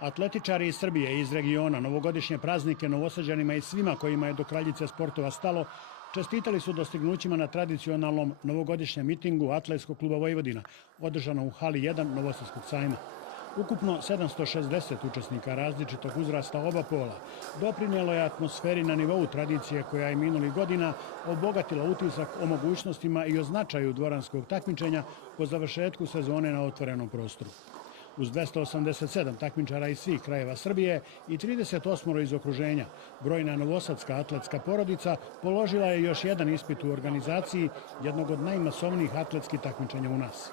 Atletičari iz Srbije i iz regiona novogodišnje praznike Novosađanima i svima kojima je do kraljice sportova stalo čestitali su dostignućima na tradicionalnom novogodišnjem mitingu Atletskog kluba Vojvodina, održano u hali 1 Novosadskog sajma. Ukupno 760 učesnika različitog uzrasta oba pola doprinijelo je atmosferi na nivou tradicije koja je minulih godina obogatila utisak o mogućnostima i o značaju dvoranskog takmičenja po završetku sezone na otvorenom prostoru. Uz 287 takmičara iz svih krajeva Srbije i 38 iz okruženja, brojna novosadska atletska porodica položila je još jedan ispit u organizaciji jednog od najmasovnijih atletskih takmičenja u nas.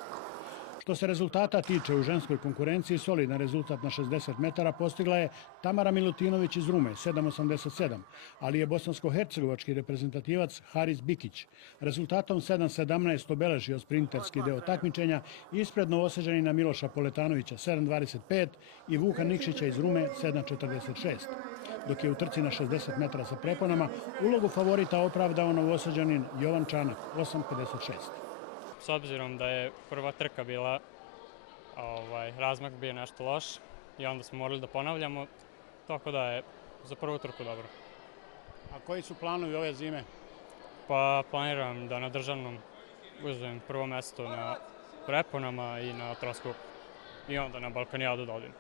Što se rezultata tiče, u ženskoj konkurenciji solidan rezultat na 60 metara postigla je Tamara Milutinović iz Rume, 7,87, ali je bosansko-hercegovački reprezentativac Haris Bikić rezultatom 7,17 obeležio sprinterski deo takmičenja ispred Novosađanina Miloša Poletanovića 7,25 i Vuka Nikšića iz Rume 7,46, dok je u trci na 60 metara sa preponama ulogu favorita opravdao Novosađanin Jovan Čanak 8,56. S obzirom da je prva trka bila, razmak bio nešto loš i onda smo morali da ponavljamo, tako da je za prvu trku dobro. A koji su planovi ove zime? Pa planiram da na državnom uzmem prvo mesto na preponama i na troskoku i onda na Balkanijadu da odim.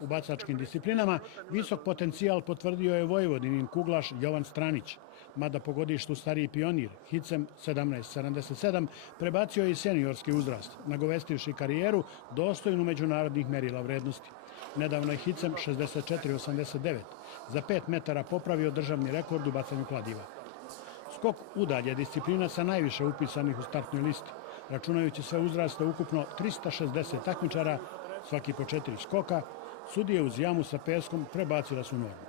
U bacačkim disciplinama visok potencijal potvrdio je Vojvodinin kuglaš Jovan Stranić, mada po godištu stariji pionir, hicem 17,77, prebacio je i seniorski uzrast, nagovestivši karijeru dostojnu međunarodnih merila vrednosti. Nedavno je hicem 64,89 za 5 metara popravio državni rekord u bacanju kladiva. Skok udalj je disciplina sa najviše upisanih u startnoj listi, računajući sve uzraste ukupno 360 takmičara, svaki po 4 skoka, sudije uz jamu sa peskom prebacila su normu.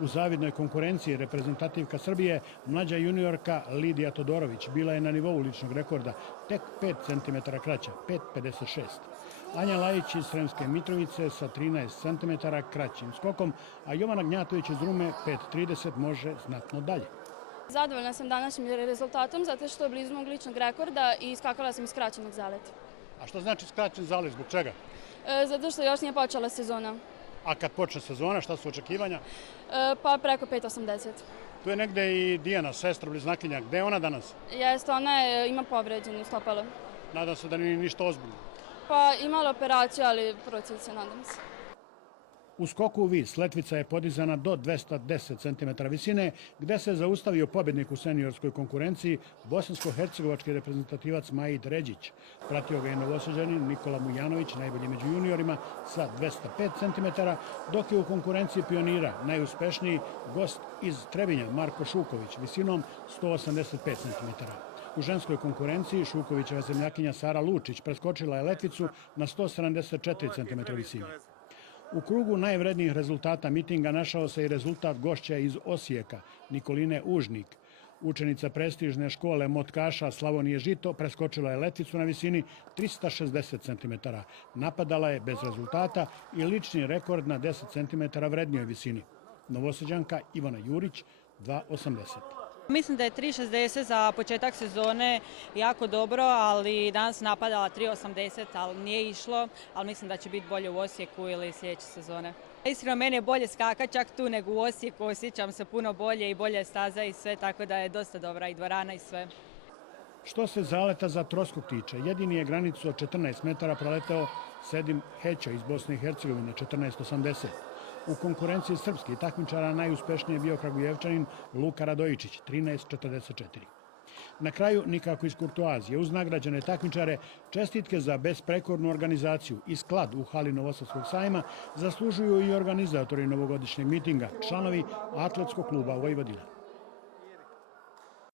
U zavidnoj konkurenciji reprezentativka Srbije, mlađa juniorka Lidija Todorović, bila je na nivou ličnog rekorda tek 5 cm kraća, 5,56. Anja Lajić iz Sremske Mitrovice sa 13 cm kraćim skokom, a Jovana Gnjatović iz Rume 5,30 može znatno dalje. Zadovoljna sam današnjim rezultatom zato što je blizu mog ličnog rekorda i skakala sam iz skraćenog zaleta. A što znači skraćen zalet, zbog čega? Zato što još nije počela sezona. A kad počne sezona, šta su očekivanja? Pa preko 5,80. Tu je negde i Dijana, sestra bliznakinja. Gde je ona danas? Jeste, ona ima povređenu stopalo. Nadam se da nije ništa ozbiljno. Pa imala operaciju, ali proći se, nadam se. U skoku u vis letvica je podizana do 210 cm visine, gde se zaustavio pobjednik u seniorskoj konkurenciji, bosansko-hercegovački reprezentativac Majid Ređić. Pratio ga je Novosađanin Nikola Mujanović, najbolji među juniorima, sa 205 cm, dok je u konkurenciji pionira najuspešniji gost iz Trebinja Marko Šuković, visinom 185 cm. U ženskoj konkurenciji Šukovićeva zemljakinja Sara Lučić preskočila je letvicu na 174 cm visine. U krugu najvrednijih rezultata mitinga našao se i rezultat gošća iz Osijeka, Nikoline Užnik. Učenica prestižne škole motkaša Slavonije Žito preskočila je letvicu na visini 360 cm. Napadala je bez rezultata i lični rekord na 10 cm vrednijoj visini. Novosađanka Ivana Jurić 2,80. Mislim da je 3,60 za početak sezone jako dobro, ali danas napadala 3,80, ali nije išlo, ali mislim da će biti bolje u Osijeku ili sljedeće sezone. Iskreno, meni je bolje skakati čak tu nego u Osijeku, osjećam se puno bolje i bolje staza i sve, tako da je dosta dobra i dvorana i sve. Što se zaleta za troskok tiče, jedini je granicu od 14 metara proleteo Sedim Heća iz Bosne i Hercegovine, 14,80. U konkurenciji srpskih takmičara najuspešniji je bio Kragujevčanin Luka Radojičić, 13,44. Na kraju, nikako iz kurtoazije, uz nagrađene takmičare, čestitke za besprekornu organizaciju i sklad u hali Novosadskog sajma zaslužuju i organizatori novogodišnjeg mitinga, članovi Atletskog kluba Vojvodina.